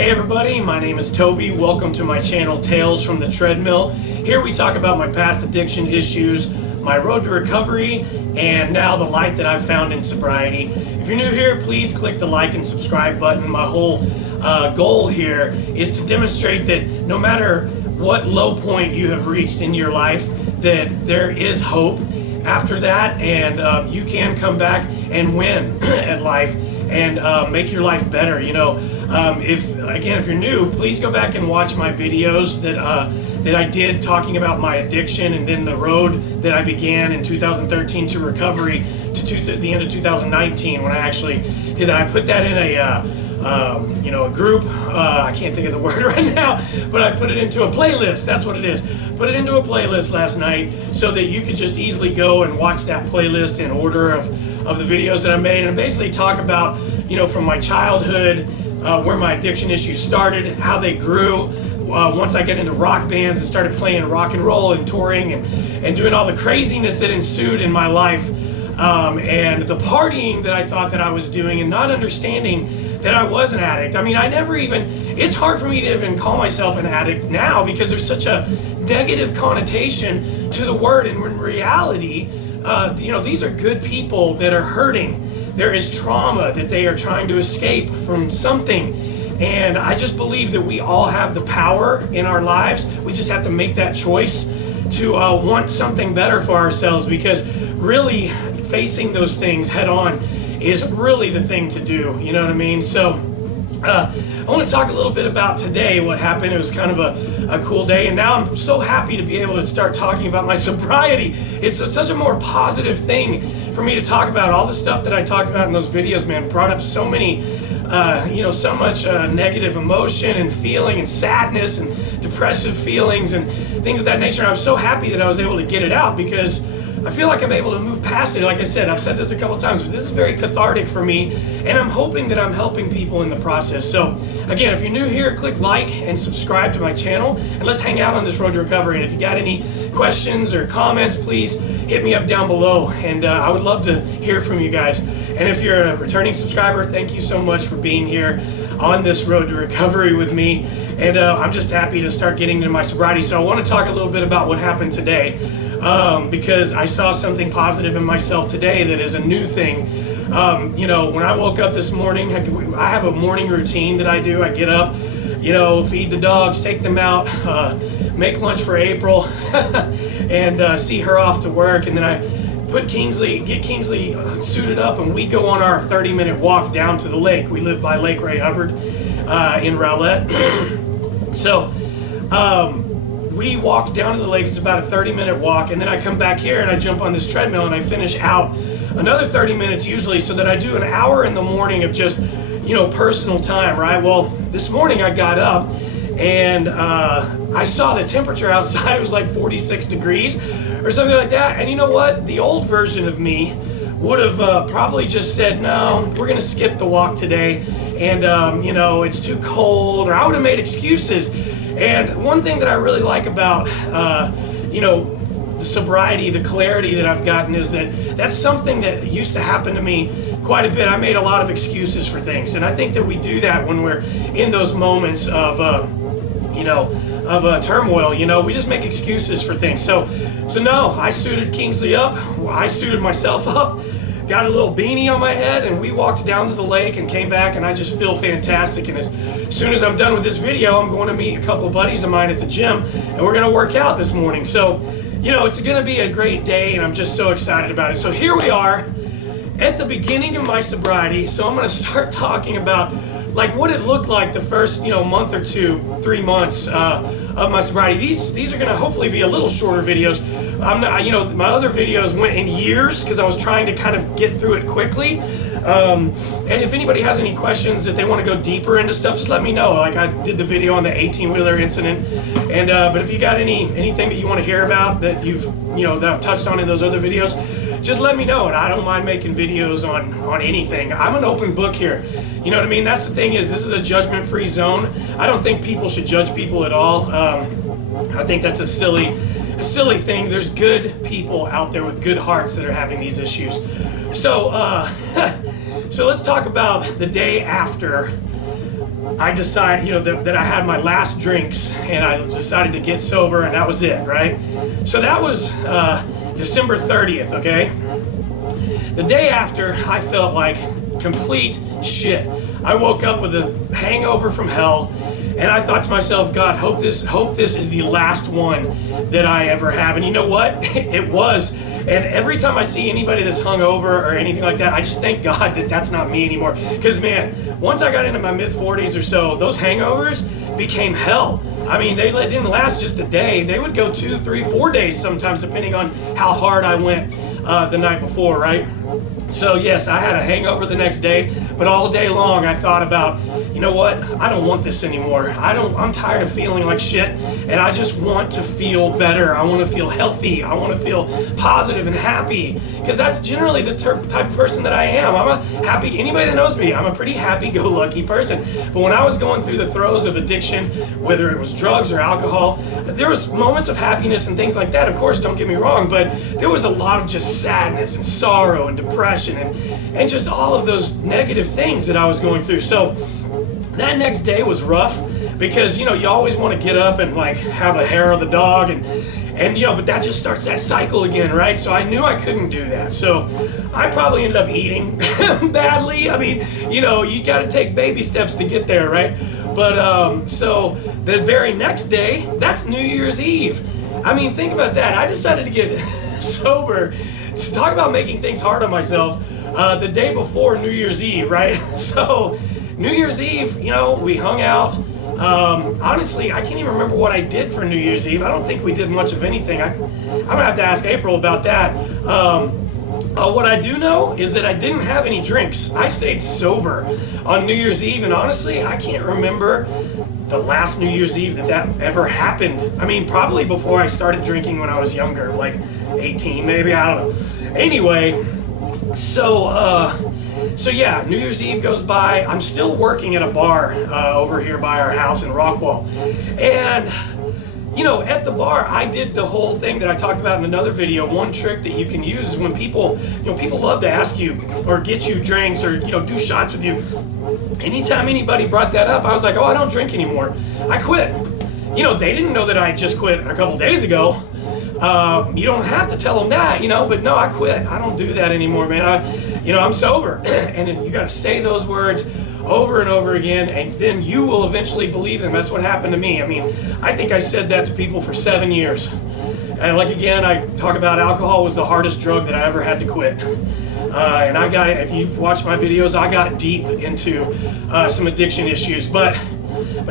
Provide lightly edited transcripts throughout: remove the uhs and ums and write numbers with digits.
Hey everybody, my name is Toby. Welcome to my channel Tales from the Treadmill. Here we talk about my past addiction issues, my road to recovery, and now the light that I've found in sobriety. If you're new here, please click the like and subscribe button. My whole goal here is to demonstrate that no matter what low point you have reached in your life, that there is hope after that, and you can come back and win at life and make your life better. If you're new, please go back and watch my videos that I did talking about my addiction and then the road that I began in 2013 to recovery to the end of 2019 when I actually did that. I put that in a group. I can't think of the word right now, but I put it into a playlist. That's what it is. Put it into a playlist last night so that you could just easily go and watch that playlist in order of the videos that I made, and basically talk about, from my childhood, where my addiction issues started, how they grew, once I got into rock bands and started playing rock and roll and touring and doing all the craziness that ensued in my life, and the partying that I thought that I was doing and not understanding that I was an addict. I mean, it's hard for me to even call myself an addict now because there's such a negative connotation to the word, and in reality, these are good people that are hurting. There is trauma that they are trying to escape from something. And I just believe that we all have the power in our lives. We just have to make that choice to want something better for ourselves, because really facing those things head on is really the thing to do. You know what I mean? So I want to talk a little bit about today, what happened. It was kind of a cool day, and now I'm so happy to be able to start talking about my sobriety. It's such a more positive thing for me to talk about. All the stuff that I talked about in those videos, man, brought up so many, so much negative emotion and feeling and sadness and depressive feelings and things of that nature. And I was so happy that I was able to get it out because I feel like I'm able to move past it. Like I said, I've said this a couple of times, but this is very cathartic for me, and I'm hoping that I'm helping people in the process. So again, if you're new here, click like and subscribe to my channel, and let's hang out on this road to recovery. And if you got any questions or comments, please hit me up down below, and I would love to hear from you guys. And if you're a returning subscriber, thank you so much for being here on this road to recovery with me. And I'm just happy to start getting into my sobriety. So I want to talk a little bit about what happened today, because I saw something positive in myself today that is a new thing. When I woke up this morning, I have a morning routine that I do. I get up, feed the dogs, take them out, make lunch for April, and see her off to work. And then I get Kingsley suited up, and we go on our 30-minute walk down to the lake. We live by Lake Ray Hubbard in Rowlett. So we walk down to the lake. It's about a 30-minute walk, and then I come back here and I jump on this treadmill and I finish out another 30 minutes usually, so that I do an hour in the morning of just personal time, right? Well, this morning I got up and I saw the temperature outside. It was like 46 degrees or something like that. And you know what? The old version of me would have probably just said, no, we're going to skip the walk today. And, it's too cold, or I would have made excuses. And one thing that I really like about, the sobriety, the clarity that I've gotten, is that that's something that used to happen to me quite a bit. I made a lot of excuses for things. And I think that we do that when we're in those moments of turmoil. We just make excuses for things. So no, I suited Kingsley up. I suited myself up. Got a little beanie on my head, and we walked down to the lake and came back, and I just feel fantastic. And as soon as I'm done with this video, I'm going to meet a couple of buddies of mine at the gym, and we're going to work out this morning. So, it's going to be a great day, and I'm just so excited about it. So here we are at the beginning of my sobriety. So I'm going to start talking about what it looked like the first, month or 3 months of my sobriety. These are going to hopefully be a little shorter videos. I'm not, my other videos went in years because I was trying to kind of get through it quickly. And if anybody has any questions that they want to go deeper into stuff, just let me know. Like I did the video on the 18-wheeler incident, and but if you got anything that you want to hear about that that I've touched on in those other videos, just let me know. And I don't mind making videos on anything. I'm an open book here. You know what I mean? That's the thing, is this is a judgment-free zone. I don't think people should judge people at all. I think that's a silly thing. There's good people out there with good hearts that are having these issues. So, so let's talk about the day after I decided, that I had my last drinks and I decided to get sober, and that was it, right? So that was December 30th, okay? The day after, I felt like complete shit. I woke up with a hangover from hell, and I thought to myself, God, hope this is the last one that I ever have. And you know what? It was. And every time I see anybody that's hungover or anything like that, I just thank God that that's not me anymore. Because, man, once I got into my mid-40s or so, those hangovers became hell. I mean, they didn't last just a day. They would go 2, 3, 4 days sometimes, depending on how hard I went the night before, right? So yes, I had a hangover the next day, but all day long I thought about, you know what? I don't want this anymore. I'm tired of feeling like shit, and I just want to feel better. I want to feel healthy. I want to feel positive and happy, because that's generally the type of person that I am. I'm a happy, anybody that knows me, I'm a pretty happy-go-lucky person. But when I was going through the throes of addiction, whether it was drugs or alcohol, there was moments of happiness and things like that. Of course, don't get me wrong, but there was a lot of just sadness and sorrow and depression and just all of those negative things that I was going through. So that next day was rough, because you always want to get up and like have a hair of the dog and but that just starts that cycle again, right? So I knew I couldn't do that. So I probably ended up eating badly. I mean, you got to take baby steps to get there, right? But so the very next day, that's New Year's Eve. I mean, think about that. I decided to get sober. To talk about making things hard on myself, the day before New Year's Eve, right? So New Year's Eve, we hung out. Honestly, I can't even remember what I did for New Year's Eve. I don't think we did much of anything. I'm gonna have to ask April about that. What I do know is that I didn't have any drinks. I stayed sober on New Year's Eve, and honestly, I can't remember the last New Year's Eve that ever happened. I mean, probably before I started drinking when I was younger, like 18 maybe, I don't know. Anyway, so yeah, New Year's Eve goes by. I'm still working at a bar over here by our house in Rockwall. And, at the bar, I did the whole thing that I talked about in another video. One trick that you can use is when people love to ask you or get you drinks or, do shots with you. Anytime anybody brought that up, I was like, oh, I don't drink anymore. I quit. They didn't know that I just quit a couple days ago. You don't have to tell them that, but no, I quit. I don't do that anymore, man. I'm sober. And then you got to say those words over and over again, and then you will eventually believe them. That's what happened to me. I mean, I think I said that to people for 7 years. And like, again, I talk about alcohol was the hardest drug that I ever had to quit. And I got, if you've watched my videos, I got deep into some addiction issues, but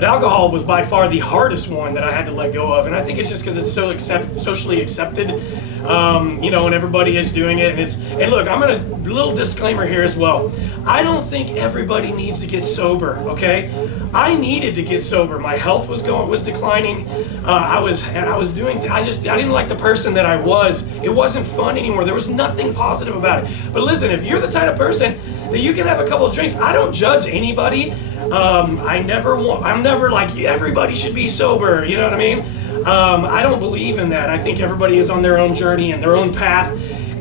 alcohol was by far the hardest one that I had to let go of, and I think it's just because it's so socially accepted, and everybody is doing it. And look, I'm gonna little disclaimer here as well. I don't think everybody needs to get sober. Okay, I needed to get sober. My health was declining. I didn't like the person that I was. It wasn't fun anymore. There was nothing positive about it. But listen, if you're the type of person that you can have a couple of drinks, I don't judge anybody. I'm never like everybody should be sober. You know what I mean? I don't believe in that. I think everybody is on their own journey and their own path,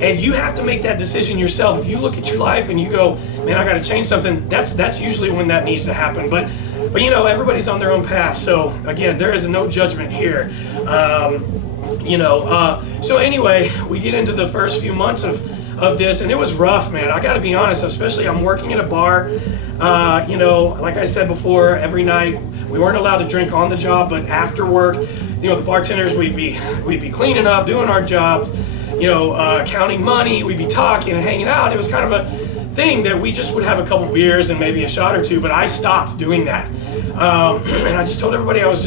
and you have to make that decision yourself. If you look at your life and you go, man, I got to change something, that's usually when that needs to happen. But everybody's on their own path. So again, there is no judgment here. So anyway, we get into the first few months of this, and it was rough, man. I got to be honest, especially I'm working at a bar. Like I said before, every night we weren't allowed to drink on the job, but after work, the bartenders, we'd be cleaning up, doing our jobs, counting money, we'd be talking and hanging out. It was kind of a thing that we just would have a couple beers and maybe a shot or two, but I stopped doing that. And I just told everybody I was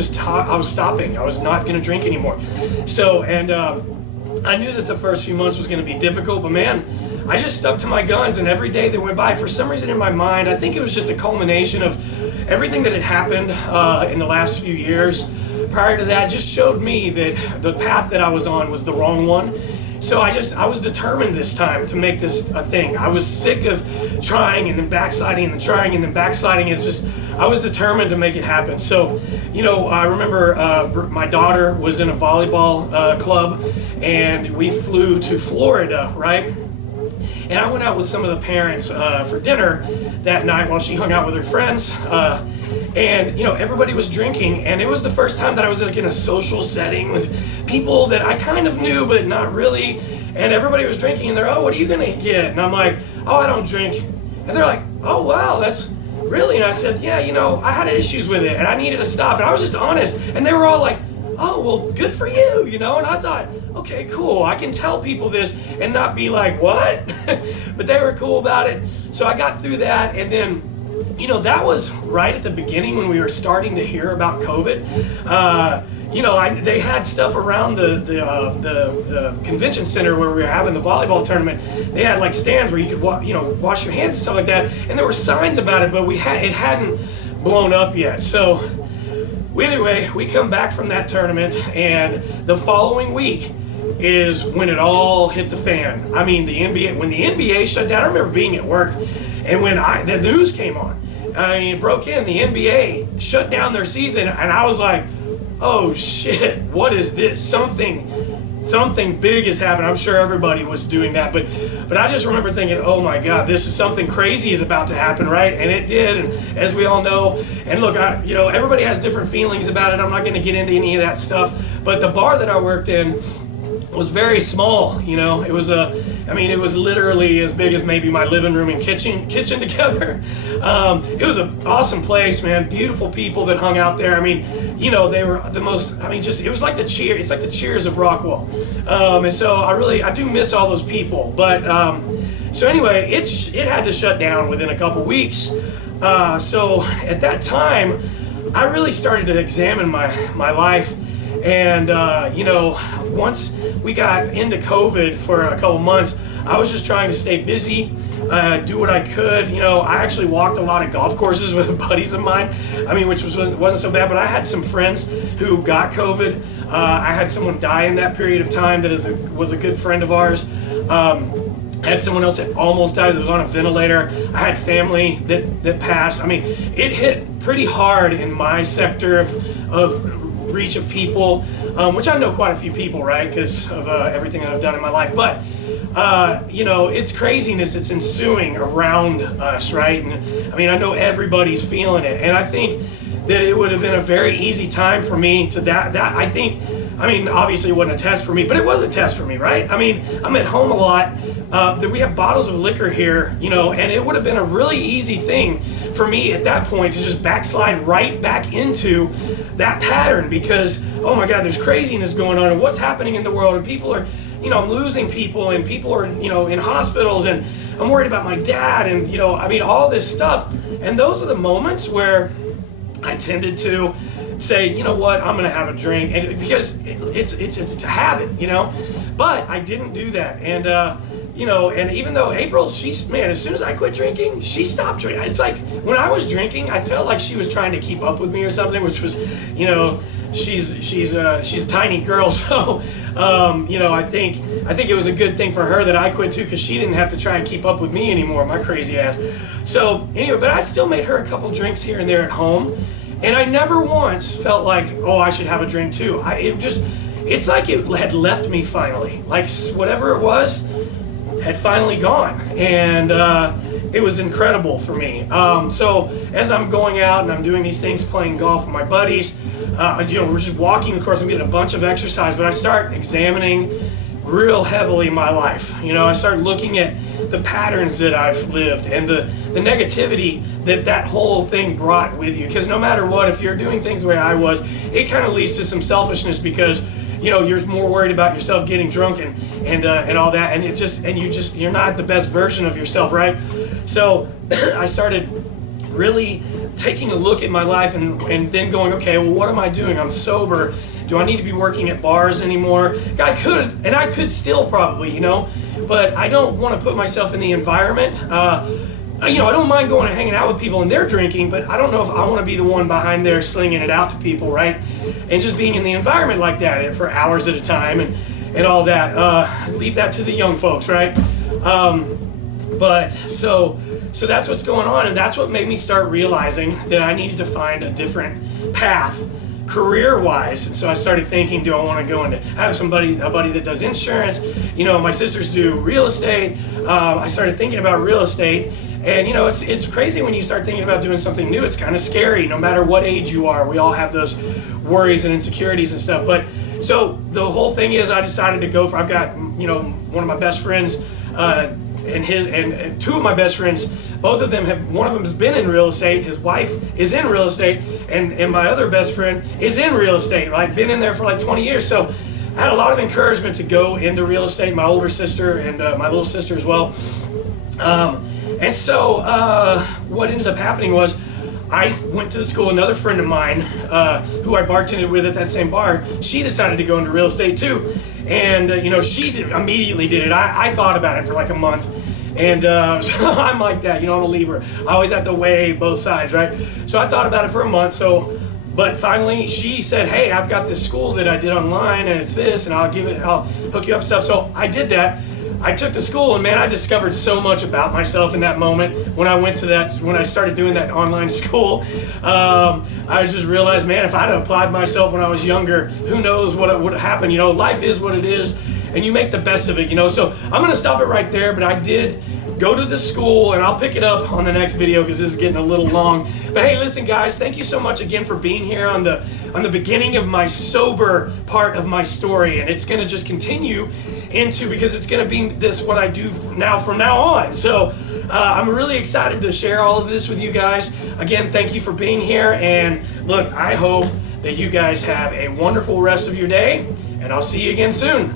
stopping. I was not going to drink anymore. So, I knew that the first few months was going to be difficult, but man, I just stuck to my guns, and every day that went by, for some reason in my mind, I think it was just a culmination of everything that had happened in the last few years. Prior to that, just showed me that the path that I was on was the wrong one. So I was determined this time to make this a thing. I was sick of trying and then backsliding and then trying and then backsliding. I was determined to make it happen. So, I remember my daughter was in a volleyball club, and we flew to Florida, right? And I went out with some of the parents for dinner that night while she hung out with her friends. And everybody was drinking, and it was the first time that I was like in a social setting with people that I kind of knew but not really. And everybody was drinking, and they're, oh, what are you gonna get? And I'm like, oh, I don't drink. And they're like, oh wow, that's really. And I said, yeah, I had issues with it and I needed to stop. And I was just honest, and they were all like, oh, well, good for you, And I thought, okay, cool, I can tell people this and not be like, what? But they were cool about it. So I got through that, and then that was right at the beginning when we were starting to hear about COVID. They had stuff around the convention center where we were having the volleyball tournament. They had like stands where you could wash your hands and stuff like that, and there were signs about it, but it hadn't blown up yet. So anyway, we come back from that tournament, and the following week is when it all hit the fan. I mean, when the NBA shut down, I remember being at work, and when the news came on, it broke in, the NBA shut down their season, and I was like, oh shit, what is this? Something big has happened. I'm sure everybody was doing that, but I just remember thinking, oh my God, this is something crazy is about to happen, right? And it did, and as we all know, and look, everybody has different feelings about it. I'm not going to get into any of that stuff, but the bar that I worked in was very small. It was it was literally as big as maybe my living room and kitchen together. It was an awesome place, man. Beautiful people that hung out there. They were the most, it was like it's like the Cheers of Rockwell. And so I do miss all those people. But, so anyway, it had to shut down within a couple weeks. So at that time, I really started to examine my life. And, once we got into COVID for a couple months, I was just trying to stay busy, do what I could. I actually walked a lot of golf courses with buddies of mine, which wasn't so bad, but I had some friends who got COVID. I had someone die in that period of time that was a good friend of ours. I had someone else that almost died that was on a ventilator. I had family that passed. It hit pretty hard in my sector of reach of people, which I know quite a few people, right, because of everything that I've done in my life. But it's craziness that's ensuing around us, right? And I know everybody's feeling it, and I think that it would have been a very easy time for me to that I think. Obviously it wasn't a test for me, but it was a test for me, right? I'm at home a lot. We have bottles of liquor here, and it would have been a really easy thing for me at that point to just backslide right back into that pattern because, oh my God, there's craziness going on and what's happening in the world, and people are, I'm losing people, and people are, in hospitals, and I'm worried about my dad, and, all this stuff. And those are the moments where I tended to say, you know what, I'm gonna have a drink, and because it's a habit, but I didn't do that. And and even though April, as soon as I quit drinking, she stopped drinking. It's like when I was drinking, I felt like she was trying to keep up with me or something, which was, she's a tiny girl, so I think it was a good thing for her that I quit too, because she didn't have to try and keep up with me anymore, my crazy ass. So anyway, but I still made her a couple drinks here and there at home. And I never once felt like, oh, I should have a drink too. It's like it had left me finally. Like whatever it was had finally gone. And it was incredible for me. So as I'm going out and I'm doing these things, playing golf with my buddies, we're just walking the course. I'm getting a bunch of exercise, but I start examining real heavily my life. I start looking at the patterns that I've lived and the negativity that whole thing brought with you. Because no matter what, if you're doing things the way I was, it kind of leads to some selfishness because you're more worried about yourself getting drunk and all that, and you're not the best version of yourself, right? So I started really taking a look at my life and then going, okay, well, what am I doing? I'm sober. Do I need to be working at bars anymore? I could still probably, but I don't want to put myself in the environment. I don't mind going and hanging out with people and they're drinking, but I don't know if I want to be the one behind there slinging it out to people, right? And just being in the environment like that for hours at a time and all that. Leave that to the young folks, right? But so that's what's going on, and that's what made me start realizing that I needed to find a different path career-wise. And so I started thinking, do I want to go into, I have a buddy that does insurance, my sisters do real estate. I started thinking about real estate, And you know, it's crazy when you start thinking about doing something new. It's kind of scary, no matter what age you are. We all have those worries and insecurities and stuff. But so the whole thing is, I decided to go for. I've got, you know, one of my best friends, and two of my best friends. Both of them have. One of them has been in real estate. His wife is in real estate, and my other best friend is in real estate. Like, been in there for like 20 years. So I had a lot of encouragement to go into real estate. My older sister and my little sister as well. And so what ended up happening was, I went to the school. Another friend of mine, who I bartended with at that same bar, she decided to go into real estate too. And you know, she immediately did it. I thought about it for like a month. And so I'm like that, you know, I'm a Libra. I always have to weigh both sides, right? So I thought about it for a month. But finally she said, hey, I've got this school that I did online, and it's this, and I'll hook you up stuff. So I did that. I took the school, and man, I discovered so much about myself in that moment when I went to that, when I started doing that online school. I just realized, man, if I'd have applied myself when I was younger, who knows what would happen. You know, life is what it is, and you make the best of it, you know. So I'm going to stop it right there, but I did go to the school, and I'll pick it up on the next video because this is getting a little long. But hey, listen, guys, thank you so much again for being here on the beginning of my sober part of my story, and it's going to just continue into, because it's going to be this what I do now from now on. So I'm really excited to share all of this with you guys. Again, thank you for being here, and look, I hope that you guys have a wonderful rest of your day, and I'll see you again soon.